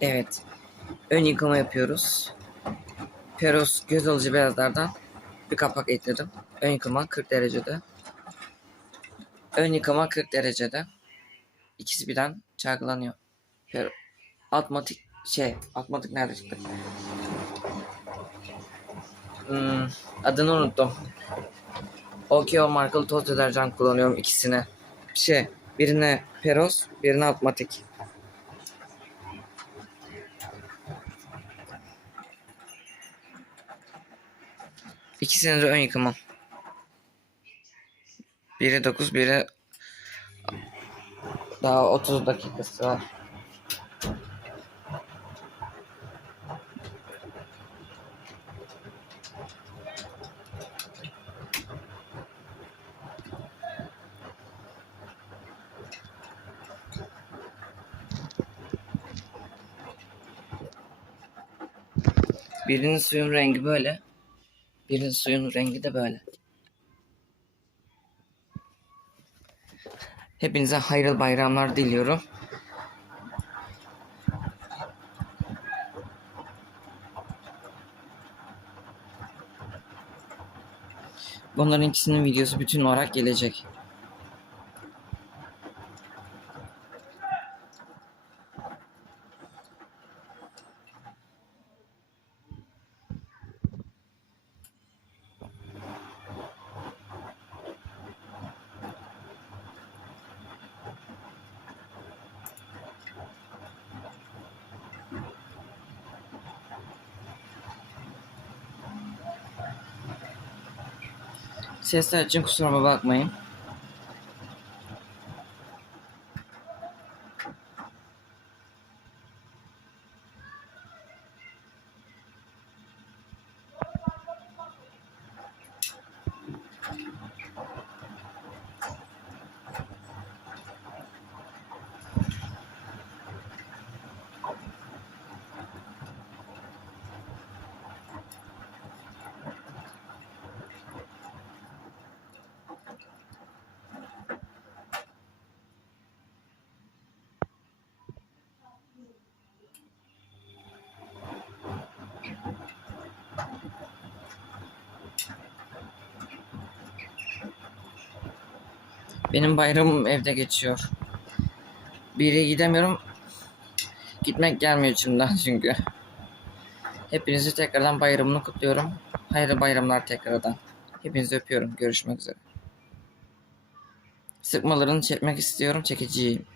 Evet. Ön yıkama yapıyoruz. Peros göz alıcı beyazlardan bir kapak ekledim. Ön yıkama 40 derecede. Ön yıkama 40 derecede. İkisi birden çarkılanıyor. Pero atmatik şey, atmatik nerede çıktı? Hmm, adını unuttum. Okeo markalı toz deterjan kullanıyorum ikisine. Şey, birine Peros, birine Atmatik. İkisinin de ön yıkama. Biri 9, biri daha 30 dakikası var. Birinin suyun rengi böyle. Birinin suyun rengi de böyle. Hepinize hayırlı bayramlar diliyorum. Bunların ikisinin videosu bütün olarak gelecek. Sesler için kusuruma bakmayın. Benim bayramım evde geçiyor. Bir yere gidemiyorum. Gitmek gelmiyor içimden çünkü. Hepinizi tekrardan bayramını kutluyorum. Hayırlı bayramlar tekrardan. Hepinizi öpüyorum. Görüşmek üzere. Sıkmalarını çekmek istiyorum. Çekeceğim.